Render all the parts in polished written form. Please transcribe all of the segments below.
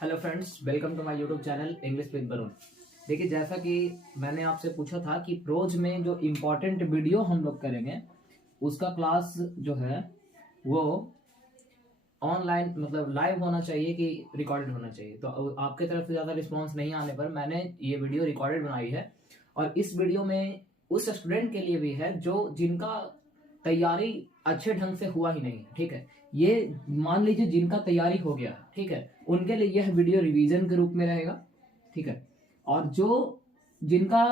Hello friends, welcome to my YouTube channel English with Varun. देखिए, जैसा कि मैंने आपसे पूछा था कि प्रोज में जो इम्पोर्टेंट वीडियो हम लोग करेंगे उसका क्लास जो है वो ऑनलाइन मतलब लाइव होना चाहिए कि रिकॉर्डेड होना चाहिए। तो आपके तरफ से ज़्यादा रिस्पांस नहीं आने पर मैंने ये वीडियो रिकॉर्डेड बनाई है और इस वीडियो में उस स्टूडेंट के लिए भी है जो जिनका तैयारी अच्छे ढंग से हुआ ही नहीं है। ठीक है, ये मान लीजिए जिनका तैयारी हो गया है, ठीक है, उनके लिए यह वीडियो रिवीजन के रूप में रहेगा। ठीक है, और जो जिनका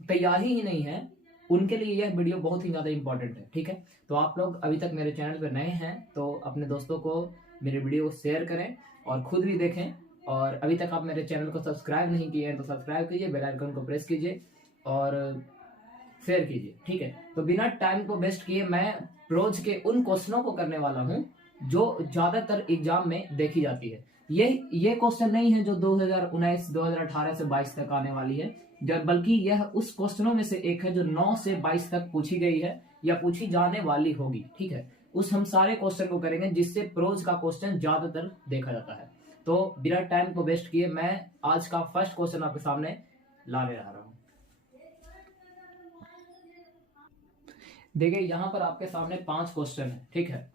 तैयारी ही नहीं है उनके लिए यह वीडियो बहुत ही ज्यादा इंपॉर्टेंट है। ठीक है, तो आप लोग अभी तक मेरे चैनल पर नए हैं तो अपने दोस्तों को मेरे वीडियो को शेयर करें और खुद भी देखें। और अभी तक आप मेरे चैनल को सब्सक्राइब नहीं किए हैं तो सब्सक्राइब कीजिए, बेल आइकन को प्रेस कीजिए और शेयर कीजिए। ठीक है, तो बिना टाइम को वेस्ट किए मैं रोज के उन क्वेश्चनों को करने वाला हूं जो ज्यादातर एग्जाम में देखी जाती है। ये क्वेश्चन नहीं है जो 2019, 2018 से 22 तक आने वाली है, बल्कि यह उस क्वेश्चनों में से एक है जो 9 से 22 तक पूछी गई है या पूछी जाने वाली होगी। ठीक है, उस हम सारे क्वेश्चन को करेंगे जिससे प्रोज का क्वेश्चन ज्यादातर देखा जाता है। तो बिना टाइम को वेस्ट किए मैं आज का फर्स्ट क्वेश्चन आपके सामने लाने आ रहा हूं। देखिए, यहाँ पर आपके सामने 5 क्वेश्चन है। ठीक है,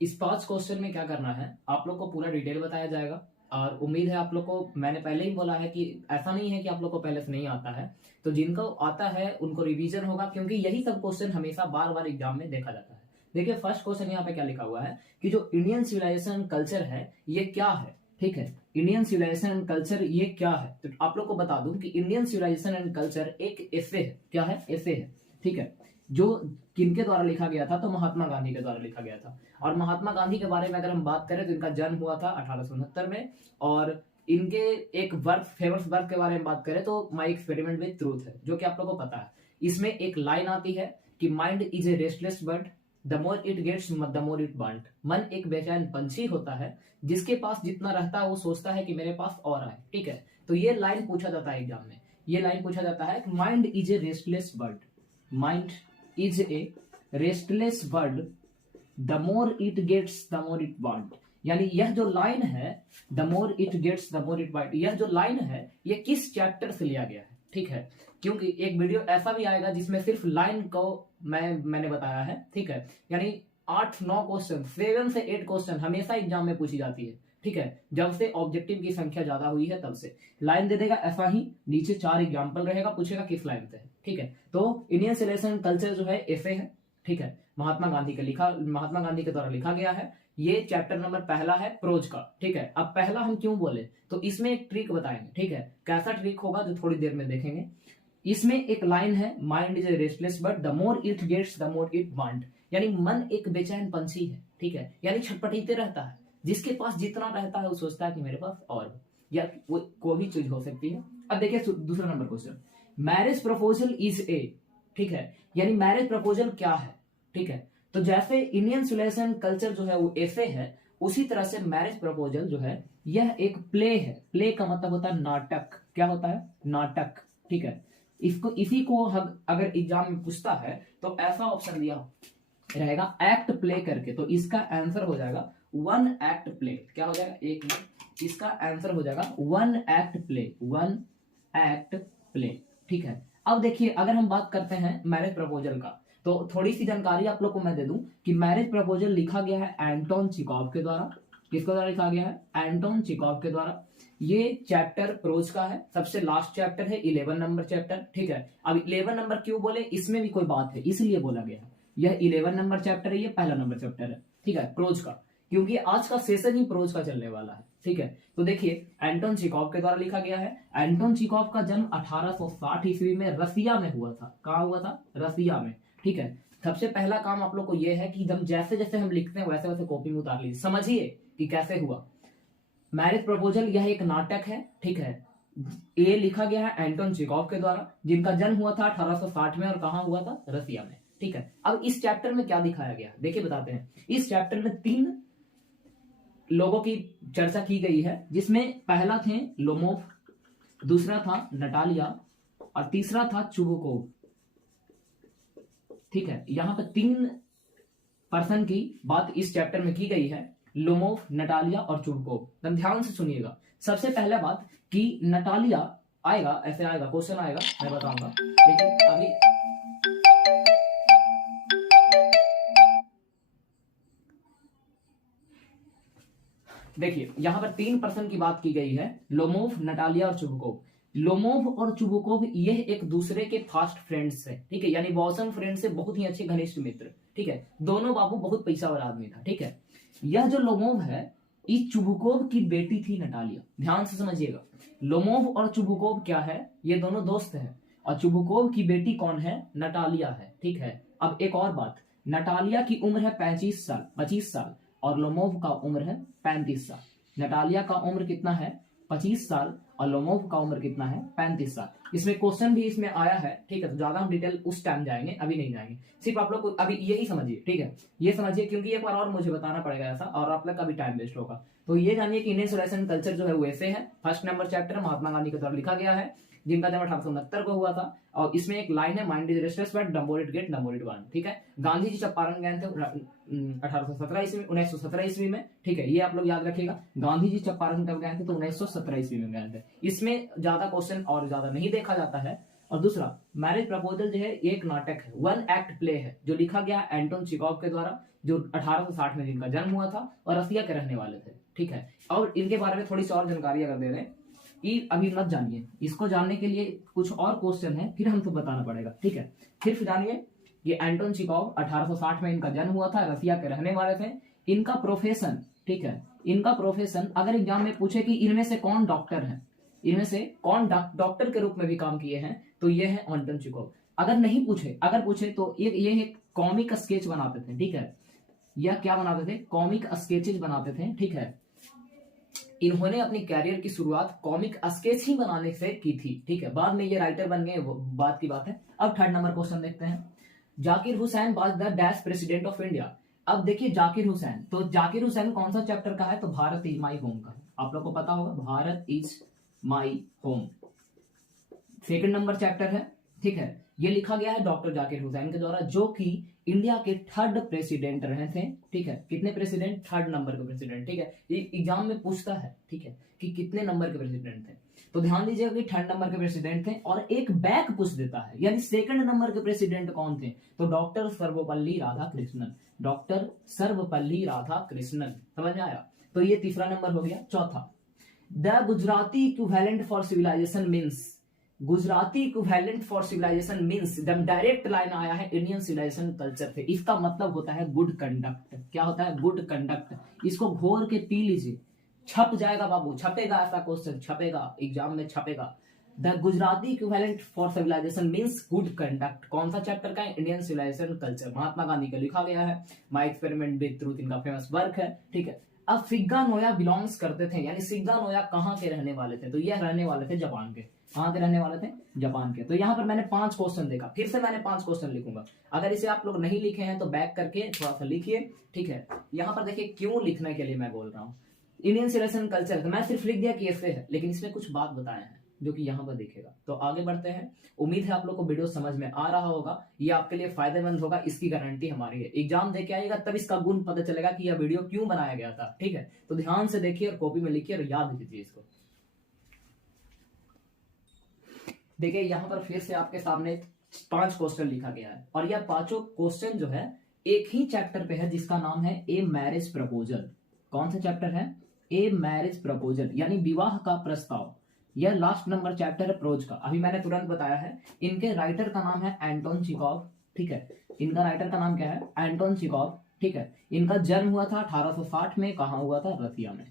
इस 5 क्वेश्चन में क्या करना है आप लोग को पूरा डिटेल बताया जाएगा और उम्मीद है आप लोग को, मैंने पहले ही बोला है कि ऐसा नहीं है कि आप लोग को पहले से नहीं आता है, तो जिनको आता है उनको रिवीजन होगा क्योंकि यही सब क्वेश्चन हमेशा बार बार एग्जाम में देखा जाता है। देखिए, फर्स्ट क्वेश्चन यहाँ पे क्या लिखा हुआ है कि जो इंडियन सिविलाइजेशन कल्चर है ये क्या है। ठीक है, इंडियन सिविलाइजेशन एंड कल्चर ये क्या है, तो आप लोग को बता दूं कि इंडियन सिविलाइजेशन एंड कल्चर एक एसे है। क्या है? एसे है। ठीक है, जो किनके द्वारा लिखा गया था, तो महात्मा गांधी के द्वारा लिखा गया था। और महात्मा गांधी के बारे में अगर हम बात करें तो इनका जन्म हुआ था 1869 में। और इनके एक वर्क, फेमस वर्क के बारे में बात करें तो माई एक्सपेरिमेंट विद ट्रूथ है, जो कि आप लोगों को पता है। इसमें एक लाइन आती है कि mind is a restless bird, the more it gets the more it want. मन एक बेचैन पंछी होता है, जिसके पास जितना रहता है वो सोचता है कि मेरे पास और आए। ठीक है, तो ये लाइन पूछा जाता है एग्जाम में। ये लाइन पूछा जाता है कि mind is a restless bird, mind is a restless bird, the more it gets the more it want. यानी यह जो लाइन है, the more it gets the more it want, यह जो लाइन है ये किस चैप्टर से लिया गया है। ठीक है, क्योंकि एक वीडियो ऐसा भी आएगा जिसमें सिर्फ लाइन को मैंने बताया है। ठीक है, यानी 8-9 क्वेश्चन, 7 से 8 क्वेश्चन हमेशा एग्जाम में पूछी जाती है। ठीक है, जब से ऑब्जेक्टिव की संख्या ज्यादा हुई है तब से लाइन दे देगा ऐसा ही, नीचे 4 एग्जाम्पल रहेगा, पूछेगा किस लाइन से है। ठीक है, तो इंडियन सिविलाइजेशन कल्चर जो है ऐसे है। ठीक है, महात्मा गांधी के द्वारा लिखा गया है। ये चैप्टर नंबर पहला है प्रोज का। ठीक है, अब पहला हम क्यों बोले तो इसमें एक ट्रिक बताएंगे। ठीक है, कैसा ट्रिक होगा जो थोड़ी देर में देखेंगे। इसमें एक लाइन है, mind is a restless bird, the more it gets the more it want. यानी मन एक बेचैन पंछी है। ठीक है, यानी छटपटाते रहता है, जिसके पास जितना रहता है वो सोचता है कि मेरे पास और, या वो कोई भी चीज हो सकती है। अब देखिए दूसरा number question, marriage proposal is a. ठीक है, यानी मैरिज प्रपोजल क्या है। ठीक है, तो जैसे इंडियन सिविलाइजेशन कल्चर जो है वो ऐसे है, उसी तरह से मैरिज प्रपोजल जो है यह एक प्ले है। प्ले का मतलब होता है नाटक। क्या होता है? नाटक। ठीक है, इसी को अगर एग्जाम में पूछता है तो ऐसा ऑप्शन दिया रहेगा एक्ट प्ले करके, तो इसका आंसर हो जाएगा 1 एक्ट प्ले। क्या हो जाएगा? एक मिनट, इसका आंसर हो जाएगा 1 एक्ट प्ले, 1 एक्ट प्ले। ठीक है, अब देखिए अगर हम बात करते हैं मैरिज प्रपोजल का तो थोड़ी सी जानकारी आप लोग को मैं दे दूं कि मैरिज प्रपोजल लिखा गया है एंटोन चेखव के द्वारा। किसके द्वारा लिखा गया है? एंटोन चेखव के द्वारा। ये चैप्टर प्रोज का है, सबसे लास्ट चैप्टर है, 11 नंबर चैप्टर। ठीक है, अब 11 नंबर क्यों बोले, इसमें भी कोई बात है इसलिए बोला गया है। यह 11 नंबर चैप्टर है, ये पहला नंबर चैप्टर है। ठीक है, प्रोज का, क्योंकि आज का सेशन ही प्रोज का चलने वाला है। ठीक है, तो देखिए एंटोन चेखव के द्वारा लिखा गया है। एंटोन चेखव का जन्म 1860 ईस्वी में रसिया में हुआ था। कहाँ हुआ था? रसिया में। ठीक है, सबसे पहला काम आप लोग को यह है कि एकदम जैसे जैसे हम लिखते हैं वैसे वैसे कॉपी में उतार लीजिए, समझिए कि कैसे हुआ। मैरिज प्रपोजल यह एक नाटक है। ठीक है, ये लिखा गया है एंटोन चेखव के द्वारा, जिनका जन्म हुआ था 1860 में और कहां हुआ था? रसिया में। ठीक है, अब इस चैप्टर में क्या दिखाया गया देखिए बताते हैं। इस चैप्टर में 3 लोगों की चर्चा की गई है, जिसमें पहला थे लोमोव, दूसरा था नटालिया और तीसरा था चुबुकोव। ठीक है, यहां पर 3 पर्सन की बात इस चैप्टर में की गई है। लोमोव, नटालिया और चुबकोव। एकदम ध्यान से सुनिएगा। सबसे पहला बात कि नटालिया आएगा, ऐसे आएगा, क्वेश्चन आएगा, मैं बताऊंगा, लेकिन अभी देखिए यहां पर 3 पर्सन की बात की गई है, लोमोव, नटालिया और चुबकोव। लोमोव और चुबकोव ये एक दूसरे के फास्ट फ्रेंड्स है, ठीक है, यानी बॉसम फ्रेंड से बहुत ही अच्छे घनिष्ठ मित्र, ठीक है। दोनों बाबू बहुत पैसा वाला आदमी था, ठीक है। यह जो लोमोव है, इस चुबकोव की बेटी थी नटालिया। ध्यान से समझिएगा, लोमोव और चुबकोव क्या है, ये दोनों दोस्त हैं, और चुबकोव की बेटी कौन है, नटालिया है, ठीक है। अब एक और बात, नटालिया की उम्र है 25 साल और लोमोव का उम्र है 35 साल। नटालिया का उम्र कितना है, 25 साल, और लोमोव का उम्र कितना है, 35 साल। इसमें क्वेश्चन भी इसमें आया है, ठीक है। तो ज्यादा हम डिटेल उस टाइम जाएंगे, अभी नहीं जाएंगे। सिर्फ आप लोग को अभी यही समझिए, ठीक है, ये समझिए, क्योंकि एक बार और मुझे बताना पड़ेगा ऐसा, और आप लोग का भी टाइम वेस्ट होगा। तो ये जानिए कि इंडियन सिविलाइजेशन कल्चर जो है वो ऐसे है। First number chapter Mahatma Gandhi के द्वारा लिखा गया है, जिनका जन्म 1869 को हुआ था। और इसमें एक लाइन है, mind is restless but the more it gets the more it wants, ठीक है। गांधी जी चंपारण गए थे 1817 ईस्वी में, 1917 ईस्वी में, ठीक है, ये आप लोग याद रखिएगा। गांधी जी चंपारण कब गए थे, तो 1917 ईस्वी में गए थे। इसमें ज्यादा क्वेश्चन और ज्यादा नहीं देखा जाता है। और दूसरा, मैरिज प्रपोजल जो है एक नाटक है, 1 एक्ट प्ले है, जो लिखा गया एंटोन चेखोव के द्वारा, जो 1860 में जिनका जन्म हुआ था और रसिया के रहने वाले थे, ठीक है। और इनके बारे में थोड़ी सी और जानकारी अगर दे रहे हैं, कि अभी मत जानिए, इसको जानने के लिए कुछ और क्वेश्चन है, फिर हमको बताना पड़ेगा, ठीक है। सिर्फ जानिए ये एंटोन चेखोव 1860 में इनका जन्म हुआ था, रसिया के रहने वाले थे। इनका प्रोफेशन, ठीक है, इनका प्रोफेशन अगर एग्जाम में पूछे कि इनमें से कौन डॉक्टर है, इनमें से कौन डॉक्टर के रूप में भी काम किए हैं, तो ये है एंटोन चेखोव। अगर नहीं पूछे, अगर पूछे तो ये एक कॉमिक स्केच बनाते थे, ठीक है। यह क्या बनाते थे, कॉमिक स्केचेज बनाते थे, ठीक है। इन्होंने अपनी कैरियर की शुरुआत कॉमिक स्केच ही बनाने से की थी, ठीक है। बाद में ये राइटर बन गए, वो बात की बात है। अब थर्ड नंबर क्वेश्चन देखते हैं। Zakir Hussain was the dash president of India. अब देखिए जाकिर हुसैन, तो जाकिर हुसैन कौन सा चैप्टर का है, तो भारत इज माई होम का, आप लोग को पता होगा, Bharat is my home second number chapter है, ठीक है। ये लिखा गया है डॉक्टर जाकिर हुसैन के द्वारा, जो कि इंडिया के 3rd प्रेसिडेंट रहे थे, ठीक है। कितने प्रेसिडेंट, 3rd नंबर के प्रेसिडेंट, ठीक है। ये एग्जाम में पूछता है, ठीक है, कि कितने नंबर के प्रेसिडेंट थे। तो ध्यान दीजिएगा कि 3rd नंबर के प्रेसिडेंट थे, और एक बैक पूछ देता है, यानी 2nd नंबर के प्रेसिडेंट कौन थे, तो डॉक्टर सर्वपल्ली राधाकृष्णन, डॉक्टर सर्वपल्ली राधाकृष्णन, समझ में आया। तो ये तीसरा नंबर हो गया। चौथा, the Gujarati equivalent for civilization means, Gujarati equivalent for civilization means, जब डायरेक्ट लाइन आया है इंडियन सिविलाइजेशन कल्चर से, इसका मतलब होता है गुड कंडक्ट। क्या होता है, गुड कंडक्ट। इसको घोर के पी लीजिए, छप जाएगा बाबू, छपेगा, ऐसा क्वेश्चन छपेगा, एग्जाम में छपेगा। The Gujarati equivalent for civilization means good conduct. कौन सा चैप्टर का है, Indian civilization culture, Mahatma Gandhi का लिखा गया है। माई एक्सपेरिमेंट विद ट्रूथ इनका फेमस वर्क है, ठीक है। अब सिग्गा नोया बिलोंग्स करते थे, यानी सिग्गा नोया कहाँ के रहने वाले थे, तो यह रहने वाले थे जापान के। कहाँ के रहने वाले थे, जापान के। तो यहाँ पर मैंने 5 क्वेश्चन देखा, फिर से मैंने 5 क्वेश्चन लिखूंगा। अगर इसे आप लोग नहीं लिखे हैं तो बैक करके थोड़ा सा लिखिए, ठीक है। यहाँ पर देखिए क्यों लिखने के लिए मैं बोल रहा हूँ, इंडियन सिविलाइजेशन कल्चर, तो मैं सिर्फ लिख दिया कि ऐसे है, लेकिन इसमें कुछ बात बताए हैं जो कि यहाँ पर देखेगा। तो आगे बढ़ते हैं। उम्मीद है आप लोग को वीडियो समझ में आ रहा होगा, ये आपके लिए फायदेमंद होगा, इसकी गारंटी हमारी है। एग्जाम देके आइएगा तब इसका गुण पता चलेगा कि यह वीडियो क्यों बनाया गया था, ठीक है। तो ध्यान से देखिए और कॉपी में लिखिए और याद कीजिए इसको। देखिए यहाँ पर फिर से आपके सामने 5 क्वेश्चन लिखा गया है, और यह 5 क्वेश्चन जो है एक ही चैप्टर पे है, जिसका नाम है ए मैरिज प्रपोजल। कौन सा चैप्टर है, ए मैरिज प्रपोजल, यानी विवाह का प्रस्ताव। यह लास्ट नंबर चैप्टर है प्रोज का, अभी मैंने तुरंत बताया है। इनके राइटर का नाम है एंटोन चेखोव, ठीक है। इनका राइटर का नाम क्या है, एंटोन चेखोव, ठीक है। इनका जन्म हुआ था 1860 में, कहाँ हुआ था, रसिया में।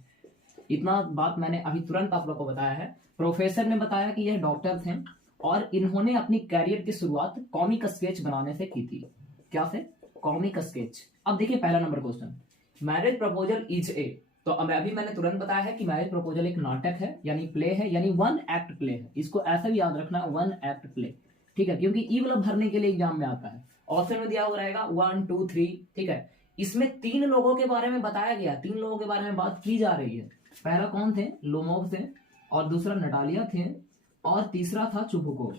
इतना बात मैंने अभी तुरंत आप लोग को बताया है। प्रोफेसर ने बताया कि यह डॉक्टर थे, और इन्होंने अपनी कैरियर की शुरुआत कॉमिक स्केच बनाने से की थी। क्या से, कॉमिक स्केच। अब देखिए पहला number question, marriage proposal is a, तो अभी मैंने तुरंत बताया है कि मैरिज प्रपोजल एक नाटक है, यानी प्ले है, यानी 1 एक्ट प्ले है। इसको ऐसा भी याद रखना, 1 एक्ट प्ले, ठीक है, क्योंकि ई वाला भरने के लिए एग्जाम में आता है। ऑप्शन में दिया हुआ रहेगा 1 2 3, ठीक है। इसमें 3 लोगों के बारे में बताया गया, 3 लोगों के बारे में बात की जा रही है। पहला कौन थे, लोमोव थे, और दूसरा नटालिया थे, और तीसरा था चुबकोव।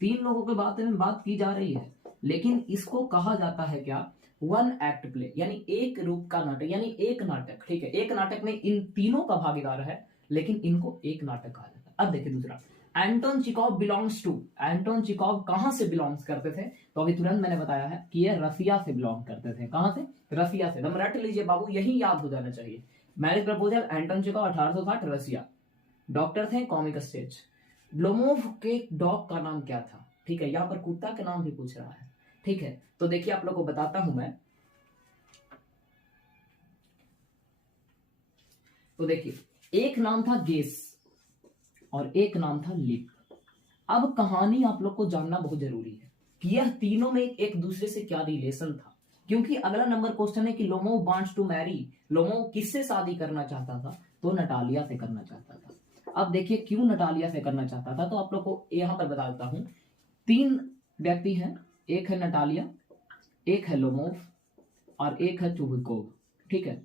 3 लोगों के बारे में बात की जा रही है, लेकिन इसको कहा जाता है क्या, वन एक्ट प्ले, यानी एक रूप का नाटक, यानी एक नाटक, ठीक है। एक नाटक में इन तीनों का भागीदार है, लेकिन इनको एक नाटक कहा जाता है। अब देखिए दूसरा, Anton Chekhov belongs to, Anton Chekhov कहां से बिलोंग्स करते थे? तो अभी तुरंत मैंने बताया है कि ये रसिया से बिलोंग करते थे। कहां से? रसिया से। दम रट लीजिए बाबू, यही याद हो जाना चाहिए। मैरिज प्रपोजल, एंटोन चेखव 1860, रसिया। डॉक्टर थे, कॉमिक स्टेज। लोमोव के डॉग का नाम क्या था? ठीक है, यहां पर कुत्ता का नाम भी पूछ रहा है, ठीक है। तो देखिए आप लोग को बताता हूं मैं। तो देखिए एक नाम था गेस और एक नाम था लिप। अब कहानी आप लोग को जानना बहुत जरूरी है कि यह तीनों में एक दूसरे से क्या रिलेशन था, क्योंकि अगला नंबर क्वेश्चन है कि Lomov wants to marry, Lomov किससे शादी करना चाहता था? तो नटालिया से करना चाहता था। अब देखिए क्यों नटालिया से करना चाहता था, तो आप लोग को यहां पर बता देता हूं। तीन व्यक्ति हैं, एक है नटालिया, एक है लोमोव और एक है चुबुकोव, ठीक है।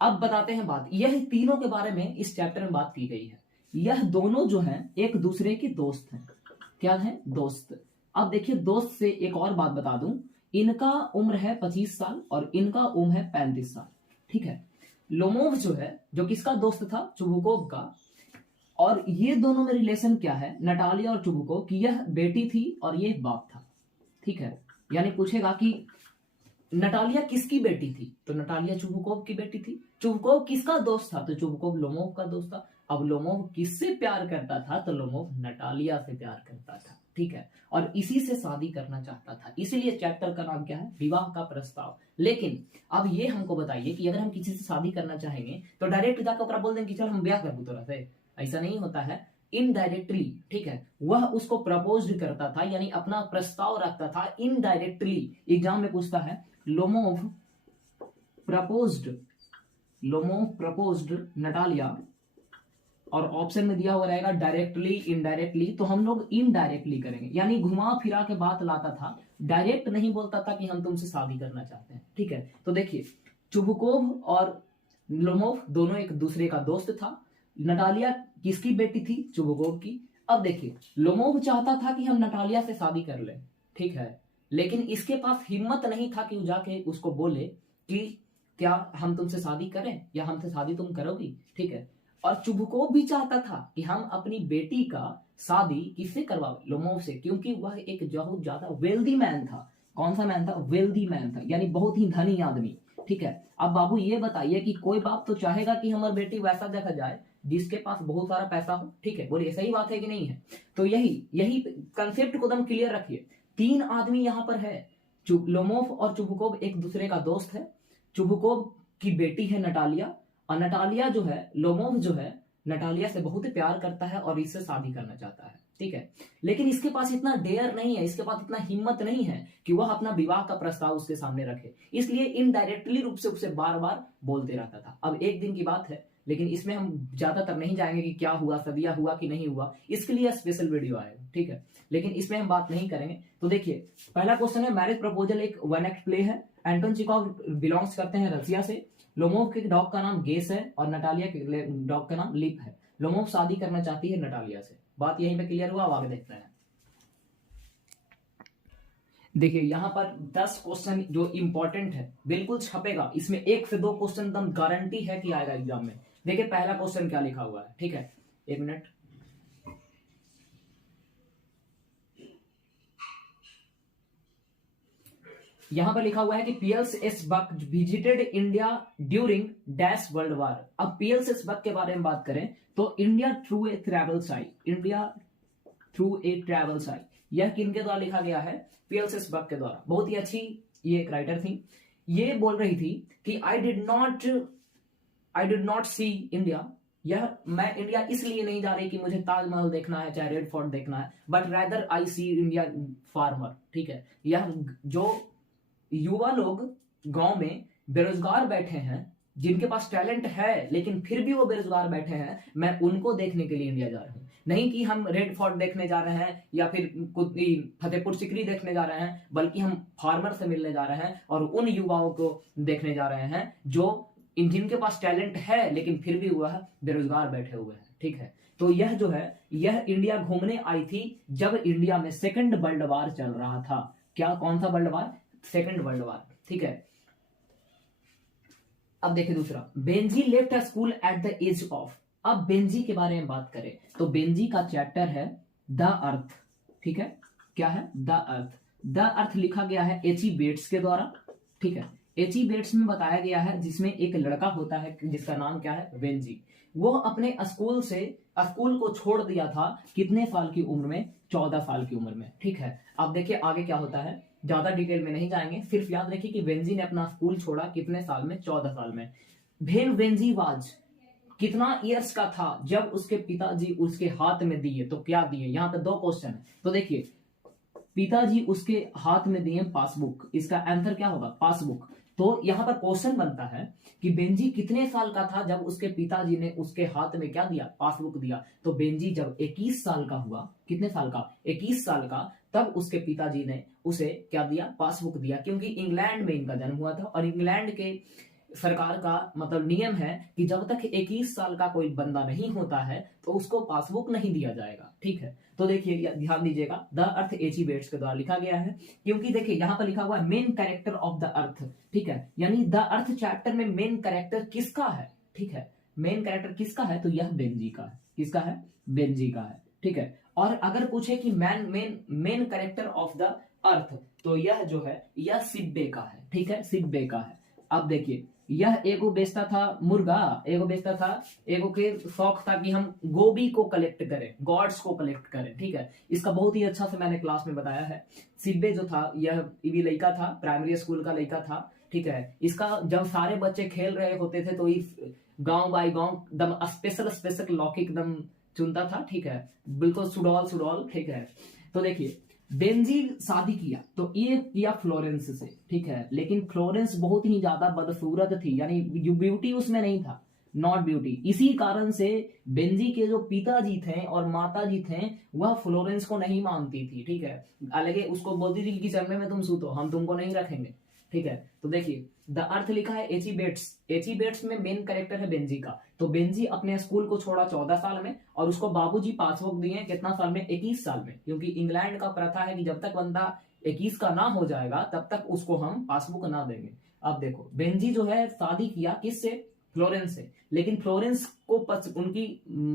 अब बताते हैं बात, यह तीनों के बारे में इस चैप्टर में बात की गई है। यह दोनों जो हैं एक दूसरे के दोस्त हैं। क्या है? दोस्त। अब देखिए दोस्त से एक और बात बता दूं, इनका उम्र है 25 साल और इनका उम्र है 35 साल, ठीक है। लोमोव जो है, जो किसका दोस्त था? चुबुकोव का। और ये दोनों में रिलेशन क्या है, नटालिया और चुबुकोव की? यह बेटी थी और ये बाप था, ठीक है। यानी पूछेगा कि नटालिया किसकी बेटी थी? तो नटालिया चुबुकोव की बेटी थी। चुबुकोव किसका दोस्त था? तो चुबुकोव लोमोव का दोस्त था। अब लोमोव किससे प्यार करता था? तो लोमोव नटालिया से प्यार करता था, ठीक है। और इसी से शादी करना चाहता था, इसीलिए चैप्टर का नाम क्या है? विवाह का प्रस्ताव। लेकिन अब ये हमको बताइए कि अगर हम किसी से शादी करना चाहेंगे तो डायरेक्ट जाकर बोल देंगे कि चल हम ब्याह कर तोरा से, ऐसा नहीं होता है। इनडायरेक्टली, ठीक है, वह उसको प्रपोज करता था, यानी अपना प्रस्ताव रखता था इनडायरेक्टली। एग्जाम में पूछता है लोमोव प्रपोज्ड नटालिया, और ऑप्शन में दिया हुआ रहेगा डायरेक्टली इनडायरेक्टली, तो हम लोग इनडायरेक्टली करेंगे, यानी घुमा फिरा के बात लाता था, डायरेक्ट नहीं बोलता था कि हम तुमसे शादी करना चाहते हैं, ठीक है। तो देखिए चुबुकोव और लोमोव दोनों एक दूसरे का दोस्त था। नटालिया किसकी बेटी थी? चुबुकोव की। अब देखिए लोमोव चाहता था कि हम नटालिया से शादी कर लें, ठीक है, लेकिन इसके पास हिम्मत नहीं था कि जाके उसको बोले कि क्या हम तुमसे शादी करें या हमसे शादी तुम करोगी, ठीक है। और चुबुकोव भी चाहता था कि हम अपनी बेटी का शादी किससे करवाओ? लोमोव से, क्योंकि वह एक बहुत ज्यादा वेल्दी मैन था। कौन सा मैन था? वेल्दी मैन था, यानी बहुत ही धनी आदमी, ठीक है। अब बाबू ये बताइए कि कोई बाप तो चाहेगा कि हमारी बेटी वैसा देखा जाए जिसके पास बहुत सारा पैसा हो, ठीक है, बोलिए सही बात है कि नहीं है? तो यही कंसेप्ट को एकदम क्लियर रखिए। तीन आदमी यहां पर है, लोमोव और चुबुकोव एक दूसरे का दोस्त है। चुबुकोव की बेटी है नटालिया, और नटालिया जो है, लोमोव जो है, नटालिया से बहुत प्यार करता है और इससे शादी करना चाहता है, ठीक है। लेकिन इसके पास इतना डेयर नहीं है, इसके पास इतना हिम्मत नहीं है कि वह अपना विवाह का प्रस्ताव उसके सामने रखे, इसलिए इनडायरेक्टली रूप से उसे बार बार बोलते रहता था। अब एक दिन की बात है, लेकिन इसमें हम ज्यादातर नहीं जाएंगे कि क्या हुआ, सदिया हुआ कि नहीं हुआ, इसके लिए स्पेशल वीडियो आएगा, ठीक है, लेकिन इसमें हम बात नहीं करेंगे। तो देखिए पहला क्वेश्चन है, मैरिज प्रपोजल एक वन एक्ट प्ले है। एंटोन चेखव बिलोंग्स करते हैं रसिया से। लोमोव के डॉग का नाम गेस है और नटालिया के डॉग का नाम लिप है। लोमोव शादी करना चाहती है नटालिया से। बात यहीं पे क्लियर हुआ? अब आगे देखते हैं। देखिए यहाँ पर 10 क्वेश्चन जो इंपॉर्टेंट है बिल्कुल छपेगा, इसमें 1 से 2 क्वेश्चन एकदम गारंटी है कि आएगा एग्जाम में। देखिए पहला क्वेश्चन क्या लिखा हुआ है, ठीक है, एक मिनट। यहां पर लिखा हुआ है कि Pearl S Buck visited India during dash world war. अब पीएल्स बक के बारे में बात करें तो India through a traveller's eye, India through a traveller's eye, यह किनके द्वारा लिखा गया है? पीएल्स बक के द्वारा। बहुत ही अच्छी ये एक राइटर थी, ये बोल रही थी कि I did not see India, यह मैं इंडिया इसलिए नहीं जा रही कि मुझे ताजमहल देखना है चाहे रेड फोर्ट देखना है, but rather I see India farmer, ठीक है। यह जो युवा लोग गांव में बेरोजगार बैठे हैं, जिनके पास टैलेंट है लेकिन फिर भी वो बेरोजगार बैठे हैं, मैं उनको देखने के लिए इंडिया जा रहा हूं। नहीं कि हम रेड फोर्ट देखने जा रहे हैं या फिर फतेहपुर सिकरी देखने जा रहे हैं, बल्कि हम फार्मर से मिलने जा रहे हैं और उन युवाओं को देखने जा रहे हैं जो जिनके पास टैलेंट है लेकिन फिर भी वह बेरोजगार बैठे हुए हैं, ठीक है। तो यह जो है, यह इंडिया घूमने आई थी जब इंडिया में सेकंड वर्ल्ड वार चल रहा था। क्या? कौन सा world war? Second world war. ठीक है। अब देखिए दूसरा, Benjy left a school at the age of. अब बेंजी के बारे में बात करें तो बेंजी का चैप्टर है द अर्थ, ठीक है। क्या है? The earth. द अर्थ लिखा गया है एच.ई. बेट्स के द्वारा, ठीक है। एच.ई. बेट्स में बताया गया है जिसमें एक लड़का होता है जिसका नाम क्या है? बेंजी। वो अपने स्कूल को छोड़ दिया था कितने साल की उम्र में? 14 साल की उम्र में, ठीक है। अब देखिए आगे क्या होता है, ज्यादा डिटेल में नहीं जाएंगे, सिर्फ याद रखिए कि बेंजी ने अपना स्कूल छोड़ा कितने साल में? 14 साल में। वेन बेंजी वाज, कितना ईयर्स का था जब उसके पिताजी उसके हाथ में दिए, तो क्या दिए? यहाँ पे 2 क्वेश्चन है, तो देखिए पिताजी उसके हाथ में दिए पासबुक, इसका आंसर क्या होगा? पासबुक। तो यहाँ पर क्वेश्चन बनता है कि बेंजी कितने साल का था जब उसके पिताजी ने उसके हाथ में क्या दिया? पासबुक दिया। तो बेंजी जब 21 साल का हुआ, कितने साल का? 21 साल का, तब उसके पिताजी ने उसे क्या दिया? पासबुक दिया, क्योंकि इंग्लैंड में इनका जन्म हुआ था और इंग्लैंड के सरकार का मतलब नियम है कि जब तक 21 साल का कोई बंदा नहीं होता है तो उसको पासबुक नहीं दिया जाएगा, ठीक है। तो देखिए ध्यान दीजिएगा, द अर्थ एच.ई. बेट्स के द्वारा लिखा गया है, क्योंकि देखिए यहां पर लिखा हुआ है मेन कैरेक्टर ऑफ द अर्थ, ठीक है। यानी द अर्थ चैप्टर में मेन कैरेक्टर किसका है? ठीक है, मेन कैरेक्टर किसका है? तो यह बेंजी का है। किसका है? बेंजी का है, ठीक है। और अगर पूछे कि मेन कैरेक्टर ऑफ द अर्थ, तो यह जो है यह सिब्बे का है, ठीक है, सिब्बे का है। अब देखिए यह एगो बेचता था मुर्गा, एगो बेचता था, एगो के शौक था कि हम गोभी को कलेक्ट करें, गॉड्स को कलेक्ट करें, ठीक है। इसका बहुत ही अच्छा से मैंने क्लास में बताया है। सिब्बे जो था यह भी लड़का था, प्राइमरी स्कूल का लड़का था, ठीक है। इसका जब सारे बच्चे खेल रहे होते थे तो इस गांव बाई गांव एकदम स्पेशल लौकिक एकदम चुनता था, ठीक है, बिल्कुल सुडौल, ठीक है। तो देखिए बेंजी शादी किया तो ये किया फ्लोरेंस से, ठीक है, लेकिन फ्लोरेंस बहुत ही ज्यादा बदसूरत थी, यानी ब्यूटी उसमें नहीं था, नॉट ब्यूटी। इसी कारण से बेंजी के जो पिताजी थे और माताजी थे वह फ्लोरेंस को नहीं मानती थी, ठीक है। अलग उसको बोलती थी कि चलने में तुम सूतो, हम तुमको नहीं रखेंगे, ठीक है। तो देखिए द अर्थ लिखा है एच.ई. बेट्स। एच.ई. बेट्स में मेन कैरेक्टर है बेंजी का। तो बेंजी अपने स्कूल को छोड़ा 14 साल में और उसको बाबूजी पासबुक दिए कितना साल में? 21 साल में, क्योंकि इंग्लैंड का प्रथा है कि जब तक बंदा 21 का ना हो जाएगा तब तक उसको हम पासबुक ना देंगे। अब देखो बेंजी जो है शादी किया किससे? फ्लोरेंस से। लेकिन फ्लोरेंस को उनकी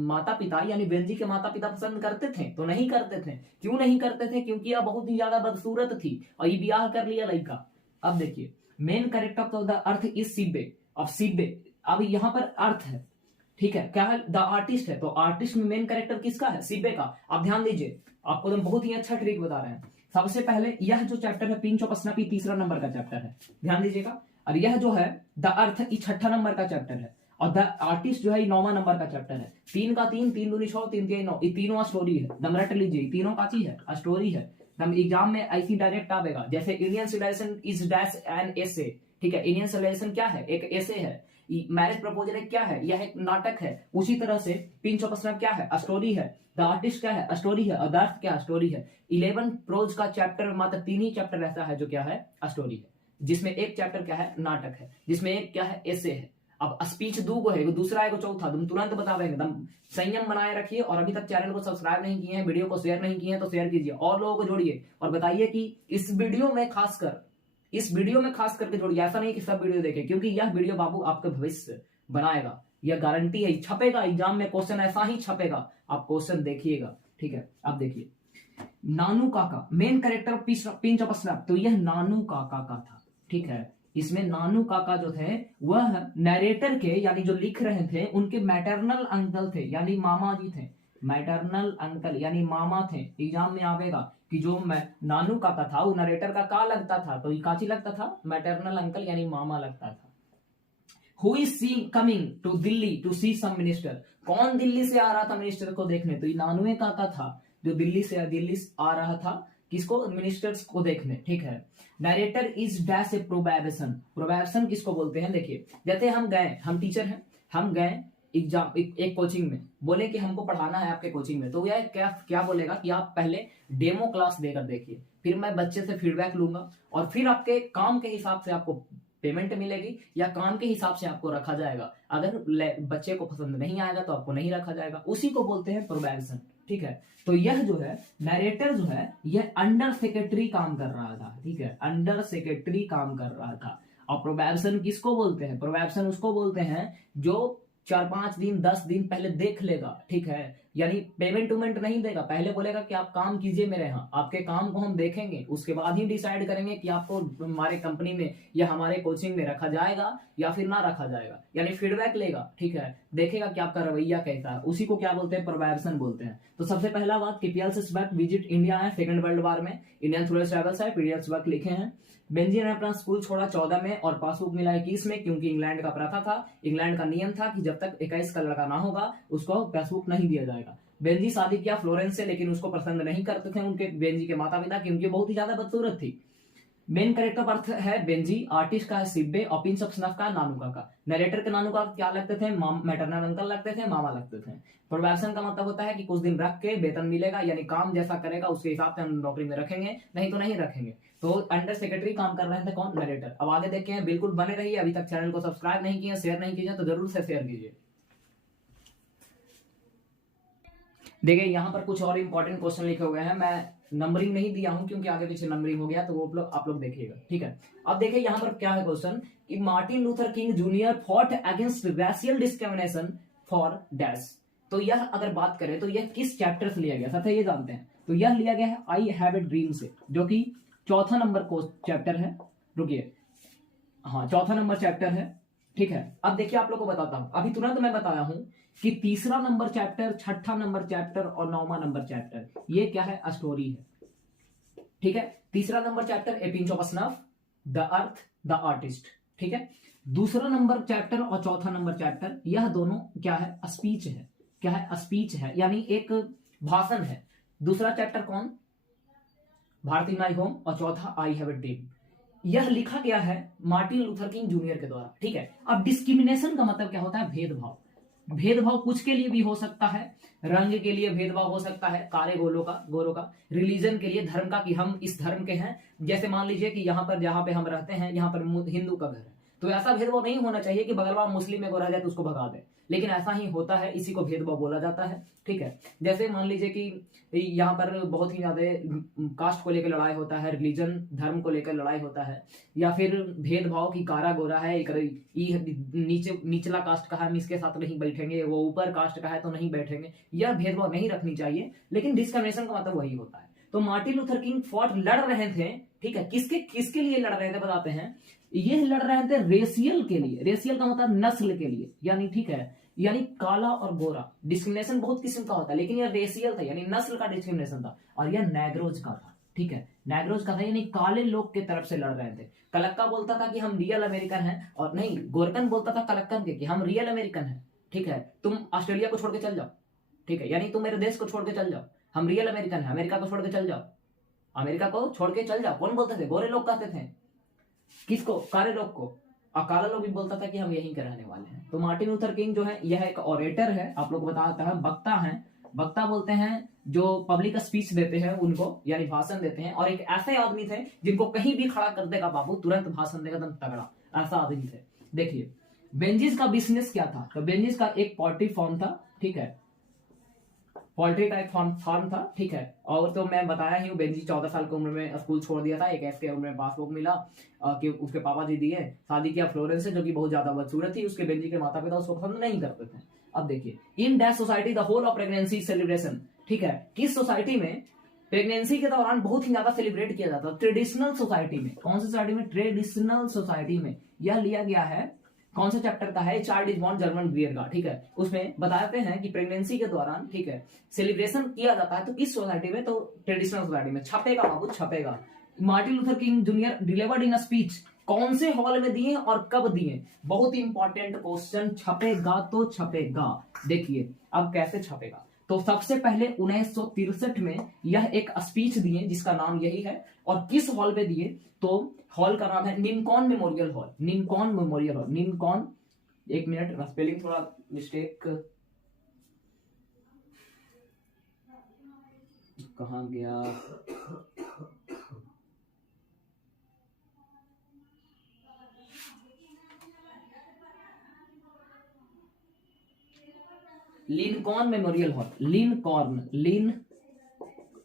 माता पिता यानी बेंजी के माता पिता पसंद करते थे? तो नहीं करते थे। क्यों नहीं करते थे? क्योंकि यह बहुत ही ज्यादा बदसूरत थी और ये ब्याह कर लिया लड़का। अब देखिए main character of the earth इज सिब्बे। अब सिब्बे, अब यहां पर अर्थ है, ठीक है, क्या है? द आर्टिस्ट है, तो आर्टिस्ट में मेन कैरेक्टर किसका है? सिब्बे का। अब ध्यान दीजिए, आपको तो बहुत ही अच्छा ट्रिक बता रहे हैं। सबसे पहले यह जो चैप्टर है पिंच ऑफ स्नैपी 3रा नंबर का चैप्टर है, ध्यान दीजिएगा। और यह जो है द अर्थ 6ठा नंबर का चैप्टर है और द आर्टिस्ट जो है 9वां नंबर का चैप्टर है। 3 का 3, 3 दूनी 6, 3 3 9, ये तीनों स्टोरी है। दम रट लीजिए, तीनों का चीज है, स्टोरी है। एग्जाम में ऐसी डायरेक्ट आवेगा, जैसे Indian civilization is dash an essay, ठीक है। इंडियन सिविलाइजेशन क्या है? एक एसे है। मैरिज प्रपोजल क्या है? यह एक नाटक है। उसी तरह से पिंच ऑफ स्नैप क्या है? स्टोरी है। द आर्टिस्ट क्या है? स्टोरी है। और द अर्थ क्या है? स्टोरी है। 11 प्रोज का चैप्टर मात्र 3 ही चैप्टर ऐसा है जो क्या है? स्टोरी है, जिसमें एक चैप्टर क्या है? नाटक है, जिसमें एक क्या है? एसे है। अब स्पीच 2 है, दूसरा है, चौथा, तुम तुरंत बतावेंगे। दम संयम बनाए रखिए और अभी तक चैनल को सब्सक्राइब नहीं किए हैं, वीडियो को शेयर नहीं किए हैं तो शेयर कीजिए और लोगों को जोड़िए और बताइए कि इस वीडियो में खास करके जोड़िए। ऐसा नहीं कि सब वीडियो देखें, क्योंकि यह वीडियो बाबू आपका भविष्य बनाएगा, यह गारंटी है। छपेगा एग्जाम में, क्वेश्चन ऐसा ही छपेगा, आप क्वेश्चन देखिएगा, ठीक है। अब देखिए नानू काका, main character pinch of snap, तो यह नानू काका का था, ठीक है। इसमें नानू काका जो थे वह नरेटर के यानी जो लिख रहे थे उनके मैटरनल अंकल थे, यानी मामा जी थे। मैटरनल अंकल यानी मामा थे। एग्जाम में आवेगा कि जो नानू काका था वो नरेटर का लगता था, तो ये काची लगता था? मैटरनल अंकल यानी मामा लगता था। Who is coming to Delhi to see some minister? कौन दिल्ली से आ रहा था मिनिस्टर को देखने? तो ये नानुए काका था जो दिल्ली आ रहा था किसको? मिनिस्टर्स को देखने, ठीक है। Narrator is dash A probation. Probation किसको बोलते हैं? देखिए जैसे हम टीचर हैं, हम गए एग्जाम एक कोचिंग में, बोले कि हमको पढ़ाना है आपके कोचिंग में, तो यह क्या बोलेगा कि आप पहले डेमो क्लास देकर देखिए, फिर मैं बच्चे से फीडबैक लूंगा और फिर आपके काम के हिसाब से आपको पेमेंट मिलेगी या काम के हिसाब से आपको रखा जाएगा। अगर बच्चे को पसंद नहीं आएगा तो आपको नहीं रखा जाएगा। उसी को बोलते हैं प्रोबेशन, ठीक है। तो यह जो है नरेटर जो है यह अंडर सेक्रेटरी काम कर रहा था, ठीक है, अंडर सेक्रेटरी काम कर रहा था। और प्रोबेब्शन किसको बोलते हैं? प्रोबेब्शन उसको बोलते हैं जो 4-5 दिन 10 दिन पहले देख लेगा, ठीक है, यानी पेमेंट वेमेंट नहीं देगा, पहले बोलेगा कि आप काम कीजिए मेरे यहाँ, आपके काम को हम देखेंगे, उसके बाद ही डिसाइड करेंगे कि आपको हमारे कंपनी में या हमारे कोचिंग में रखा जाएगा या फिर ना रखा जाएगा, यानी फीडबैक लेगा, ठीक है, देखेगा कि आपका रवैया कैसा है, उसी को क्या बोलते हैं? प्रोबेब्शन बोलते हैं। तो सबसे पहला बात, केपीएल से विजिट इंडिया है सेकंड वर्ल्ड वॉर में, इंडियन थ्रू ट्रेवल्स है, पीडीएफ वर्क लिखे हैं। बेंजी ने अपना स्कूल छोड़ा 14 में और पासबुक मिला 21 में, क्योंकि इंग्लैंड का प्रथा था, इंग्लैंड का नियम था कि जब तक 21 का लड़का ना होगा उसको पासबुक नहीं दिया जाएगा। बेंजी शादी किया फ्लोरेंस से, लेकिन उसको पसंद नहीं करते थे उनके बेंजी के माता पिता, क्योंकि बहुत ही ज्यादा बदसूरत थी। मेन कैरेक्टर बर्थ है बेंजी, आर्टिस्ट का है सिब्बे, और प्रिंस ऑफ स्नफ का नानुका का। नरेटर के नानुका क्या लगते थे? मैटरनल अंकल लगते थे, मामा लगते थे। प्रोबेब्शन का मतलब होता है कि कुछ दिन रख के वेतन मिलेगा, यानी काम जैसा करेगा उसके हिसाब से हम नौकरी में रखेंगे, नहीं तो नहीं रखेंगे। तो अंडर सेक्रेटरी काम कर रहे थे कौन? नरेटर। अब आगे देखते हैं, बिल्कुल बने रहिए, अभी तक चैनल को सब्सक्राइब नहीं किए, शेयर नहीं कीजिए तो जरूर से शेयर कीजिए। देखिए यहाँ पर कुछ और इंपॉर्टेंट क्वेश्चन लिखे हुए हैं, मैं नंबरिंग नहीं दिया हूं क्योंकि आगे पीछे नंबरिंग हो गया, तो वो आप लोग देखिएगा, ठीक है। अब देखिए यहाँ पर क्या है क्वेश्चन कि Martin Luther King junior fought against racial discrimination for dash. तो यह अगर बात करें तो यह किस चैप्टर से लिया गया, सबसे ये जानते हैं। तो यह लिया गया है आई हैव ए ड्रीम से, जो कि चौथा नंबर चैप्टर है, रुकिए, हाँ चौथा नंबर चैप्टर है, ठीक है। अब देखिए आप लोग को बताता हूं, अभी तुरंत मैं बताया हूं कि तीसरा नंबर चैप्टर, छठा नंबर चैप्टर और 9वां नंबर चैप्टर, ये क्या है? स्टोरी है, ठीक है। तीसरा number chapter A pinch of snuff, the earth, the artist, ठीक है। दूसरा नंबर चैप्टर और चौथा नंबर चैप्टर, यह दोनों क्या है? स्पीच है, क्या है? स्पीच है, यानी एक भाषण है। दूसरा चैप्टर कौन? भारती माई होम, और चौथा आई हैव ए ड्रीम। यह लिखा गया है मार्टिन लूथर किंग जूनियर के द्वारा, ठीक है। अब डिस्क्रिमिनेशन का मतलब क्या होता है? भेदभाव। भेदभाव कुछ के लिए भी हो सकता है, रंग के लिए भेदभाव हो सकता है, काले गोरों का, रिलीजन के लिए, धर्म का, कि हम इस धर्म के हैं, जैसे मान लीजिए कि यहाँ पर जहां पे हम रहते हैं यहाँ पर हिंदू का घर है, तो ऐसा भेदभाव नहीं होना चाहिए कि बगल वाला मुस्लिम में को रह जाए तो उसको भगा दे, लेकिन ऐसा ही होता है, इसी को भेदभाव बोला जाता है, ठीक है। जैसे मान लीजिए कि यहाँ पर बहुत ही ज्यादा कास्ट को लेकर लड़ाई होता है, रिलीजन धर्म को लेकर लड़ाई होता है, या फिर भेदभाव की कारा गोरा है, निचला कास्ट का है हम इसके साथ नहीं बैठेंगे, वो ऊपर कास्ट का है तो नहीं बैठेंगे, यह भेदभाव नहीं रखनी चाहिए, लेकिन डिस्क्रिमिनेशन का मतलब वही होता है। तो मार्टिन लूथर किंग फॉट लड़ रहे थे, ठीक है, किसके लिए लड़ रहे थे बताते हैं। ये लड़ रहे थे रेशियल के लिए, रेशियल का मतलब नस्ल के लिए, यानी ठीक है, यानी काला और गोरा। डिस्क्रिमिनेशन बहुत किस्म का होता है, लेकिन यह रेशियल था, यानी नस्ल का डिस्क्रिमिनेशन था, और यह नैग्रोज का था, ठीक है, नैग्रोज का था, यानी काले लोग के तरफ से लड़ रहे थे। कलक्का बोलता था कि हम रियल अमेरिकन हैं, और नहीं, गोरकन बोलता था कलक्कन के कि हम रियल अमेरिकन हैं, ठीक है, तुम ऑस्ट्रेलिया को छोड़ के चल जाओ, ठीक है, यानी तुम मेरे देश को छोड़ के चल जाओ, हम रियल अमेरिकन है, अमेरिका को छोड़ के चल जाओ, अमेरिका को छोड़ के चल जाओ। कौन बोलते थे? गोरे लोग कहते थे, किसको? काले लोग को। और काला लोग भी बोलता था कि हम यहीं के रहने वाले हैं। तो मार्टिन लूथर किंग जो है यह एक ऑरेटर है, आप लोग बताता है, वक्ता है, वक्ता बोलते हैं जो पब्लिक स्पीच देते हैं उनको, यानी भाषण देते हैं, और एक ऐसे आदमी थे जिनको कहीं भी खड़ा कर देगा बाबू, तुरंत भाषण देगा, एकदम तगड़ा, ऐसा आदमी थे। देखिए बेंजिस का बिजनेस क्या था? तो बेंजिस का एक पोल्ट्री फार्म था, ठीक है, पोल्ट्री का एक फार्म था, ठीक है। और तो मैं बताया ही हूँ, बेंजी 14 साल की उम्र में स्कूल छोड़ दिया था, 21 की उम्र में पासबुक मिला कि उसके पापा जी दिए, शादी किया फ्लोरेंस से, जो कि बहुत ज्यादा बदसूरत थी, उसके बेंजी के माता पिता उसको पसंद नहीं करते थे। अब देखिए, in dash society the whole of pregnancy celebration, ठीक है, किस सोसाइटी में प्रेगनेंसी के दौरान बहुत ही ज्यादा सेलिब्रेट किया जाता है? ट्रेडिशनल सोसाइटी में। कौन सी सोसाइटी में? ट्रेडिशनल सोसाइटी में। यह लिया गया है कौन से चैप्टर का है? चाइल्ड इज बॉर्न जर्मन ग्रियर का, ठीक है। उसमें बताते हैं कि प्रेगनेंसी के दौरान, ठीक है, सेलिब्रेशन किया जाता है, तो किस सोसाइटी में? तो ट्रेडिशनल सोसाइटी में। छपेगा बाबू, छपेगा। Martin Luther King junior delivered in a speech, कौन से हॉल में दिए और कब दिए? बहुत इंपॉर्टेंट क्वेश्चन, छपेगा तो छपेगा। देखिए अब कैसे छपेगा। तो सबसे पहले 1963 में यह एक स्पीच दिए जिसका नाम यही है, और किस हॉल पे दिए? तो हॉल का नाम है निनकॉन मेमोरियल हॉल, निनकॉन मेमोरियल हॉल, निनकॉन। एक मिनट, स्पेलिंग थोड़ा मिस्टेक, कहां गया? लिंकॉन मेमोरियल हॉल, लिन,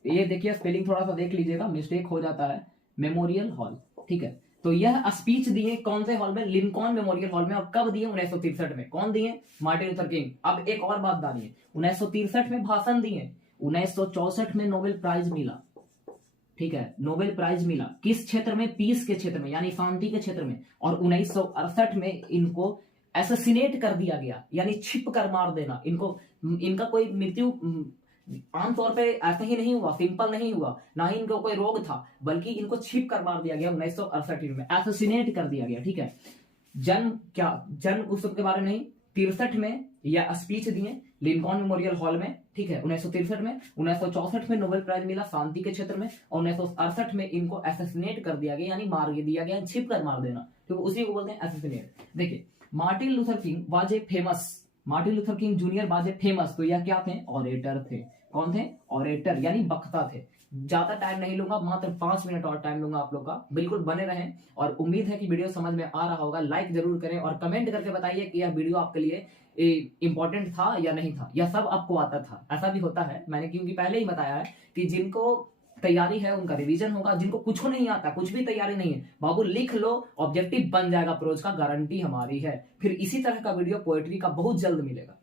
ये देखिए स्पेलिंग थोड़ा सा देख लीजिएगा, मिस्टेक हो जाता है, मेमोरियल हॉल, ठीक है। तो यह स्पीच दिए कौन से हॉल में? लिंकॉन मेमोरियल हॉल में। और कब दिए? 1963 में। कौन दिए? Martin Luther king. अब एक और बात जानिए, 1963 में भाषण दिए, 1964 में नोबेल प्राइज मिला, ठीक है, नोबेल प्राइज मिला किस क्षेत्र में? पीस के क्षेत्र में, यानी शांति के क्षेत्र में। और 1968 में इनको एसेसिनेट कर दिया गया, यानी छिप कर मार देना इनको। इनका कोई मृत्यु आमतौर पे ऐसा ही नहीं हुआ, सिंपल नहीं हुआ, ना ही इनको कोई रोग था, बल्कि इनको छिप कर मार दिया गया 1968 में, एसेसिनेट कर दिया गया, ठीक है। जन्म उत्सव के बारे में नहीं, 63 में यह स्पीच दिए लिंकॉन मेमोरियल हॉल में, ठीक है, 1963 में। 1964 में नोबेल प्राइज मिला शांति के क्षेत्र में। और 1968 में इनको एसेसिनेट कर दिया गया, यानी मार दिया गया, छिप कर मार देना, तो उसी को बोलते हैं एसेसिनेट। देखिए, Martin Luther king was a famous, Martin Luther King junior was a famous, तो यह क्या थे? ऑरेटर थे। कौन थे? ऑरेटर, यानी वक्ता थे। ज्यादा टाइम नहीं लूंगा, मात्र 5 मिनट और टाइम लूंगा आप लोग का, बिल्कुल बने रहें। और उम्मीद है कि वीडियो समझ में आ रहा होगा। लाइक जरूर करें और कमेंट करके बताइए कि यह वीडियो आपके लिए इंपॉर्टेंट था या नहीं था, या सब आपको आता था। ऐसा भी होता है, मैंने क्योंकि पहले ही बताया है कि जिनको तैयारी है उनका रिवीजन होगा, जिनको कुछ नहीं आता, कुछ भी तैयारी नहीं है, बाबू लिख लो, ऑब्जेक्टिव बन जाएगा प्रोज का, गारंटी हमारी है। फिर इसी तरह का वीडियो पोएट्री का बहुत जल्द मिलेगा।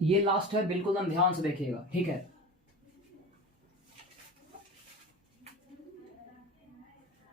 ये लास्ट है, बिल्कुल एकदम ध्यान से देखिएगा, ठीक है।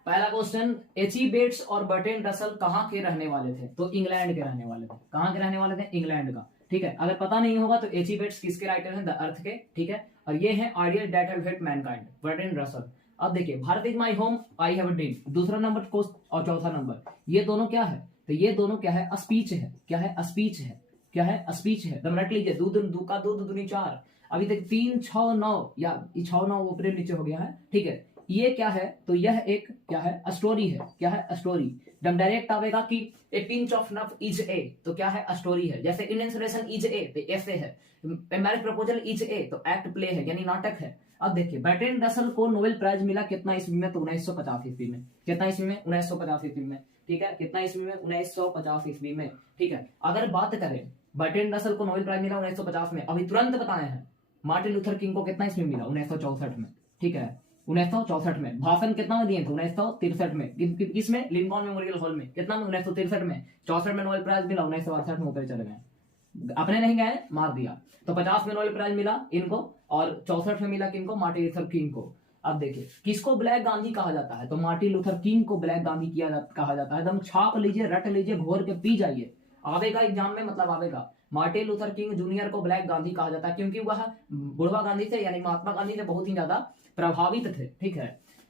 पहला क्वेश्चन, एची बेट्स और बर्ट्रैंड रसल कहां के रहने वाले थे? तो इंग्लैंड के रहने वाले थे। कहां के रहने वाले थे? इंग्लैंड का, ठीक है। अगर पता नहीं होगा तो एची बेट्स किसके राइटर हैं? द अर्थ के, ठीक है। और ये है ideal that have hit Mankind, Bertrand Russell. अब देखिए, Bharat is my home, I have a dream, दूसरा नंबर क्वेश्चन, और चौथा नंबर, ये दोनों क्या है? तो ये दोनों क्या है? स्पीच है। क्या है? स्पीच है। क्या है? स्पीच है। दम रट लीजिए, दूध का दूध दुनी 4, अभी तक 3 6 9, या 6 9 ऊपर नीचे हो गया है, ठीक है। ये क्या है? तो यह एक क्या है? स्टोरी है। क्या है? स्टोरी। जब डायरेक्ट आवेगा कि a pinch of enough is a, तो क्या है? स्टोरी है। जैसे इंडियन रिलेशन इज ए, तो ऐसे है। मैरिज प्रपोजल इज ए, तो एक्ट प्ले है, यानी नाटक है। अब देखिए, बर्ट्रैंड रसल को नोबेल प्राइज मिला कितना ईस्वी में? तो 1950 ईस्वी में। कितना ईस्वी में? 1950 ईस्वी में, ठीक है। कितना ईस्वी में? 1950 ईस्वी में, ठीक है। अगर बात करें, बर्ट्रैंड रसल को नोबेल प्राइज मिला 1950 में, अभी तुरंत बताए हैं। मार्टिन लूथर किंग को कितना ईस्वी में मिला? 1964 में, ठीक है, 1964 में। भाषण कितना में दिए थे? 1963 में। किसमें? लिंकॉन मेमोरियल हॉल में। कितना में? 1963 में। 64 में नोबेल प्राइज मिला, 1968 में ऊपर चले गए, अपने नहीं गए, मार दिया। तो 50 में नोबेल प्राइज मिला इनको, और 64 में मिला किनको? मार्टिन लूथर किंग को। अब देखिए, किसको ब्लैक गांधी कहा जाता है? तो मार्टिन लूथर किंग को ब्लैक गांधी कहा जाता है। एकदम छाप लीजिए, रट लीजिए, घोर के पी जाइए, आवेगा एग्जाम में, मतलब आवेगा। मार्टिन लूथर किंग जूनियर को ब्लैक गांधी कहा जाता है, क्योंकि वह बुढ़वा गांधी से, यानी महात्मा गांधी से बहुत ही ज्यादा प्रभावित थे, ठीक है।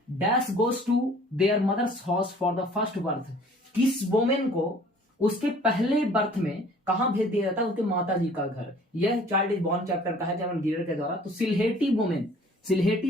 Dash goes to their mother's house for the first birth, किस वोमेन को उसके पहले बर्थ में कहां भेज दिया जाता है? उसके माता जी का घर। यह चाइल्ड इज बॉर्न चैप्टर का है, जर्मन गिरर के द्वारा। तो सिलहेटी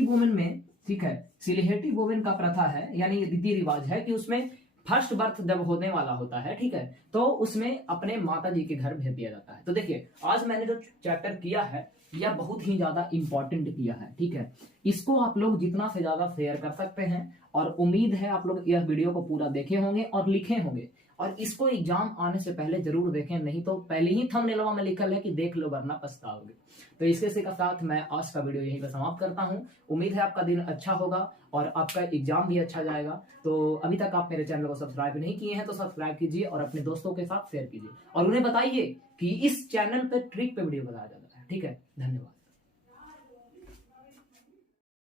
वोमेन में, ठीक है, सिलहेटी वोमेन का प्रथा है, यानी रीति रिवाज है कि उसमें फर्स्ट बर्थ जब होने वाला होता है, ठीक है, तो उसमें अपने माता जी के घर भेज दिया जाता है। तो देखिए, आज मैंने जो चैप्टर किया है, यह बहुत ही ज्यादा इंपॉर्टेंट किया है, ठीक है। इसको आप लोग जितना से ज्यादा शेयर कर सकते हैं, और उम्मीद है आप लोग यह वीडियो को पूरा देखे होंगे और लिखे होंगे। और इसको एग्जाम आने से पहले जरूर देखें, नहीं तो पहले ही थंबनेलवा में लिखल है कि देख लो वरना पछताओगे। तो इसके साथ मैं आज का वीडियो यहीं पर समाप्त करता हूं। उम्मीद है आपका दिन अच्छा होगा और आपका एग्जाम भी अच्छा जाएगा। तो अभी तक आप मेरे चैनल को सब्सक्राइब नहीं किए हैं तो सब्सक्राइब कीजिए और अपने दोस्तों के साथ शेयर कीजिए, और उन्हें बताइए कि इस चैनल पे ट्रिक पे वीडियो बताया जाता है, ठीक है। धन्यवाद।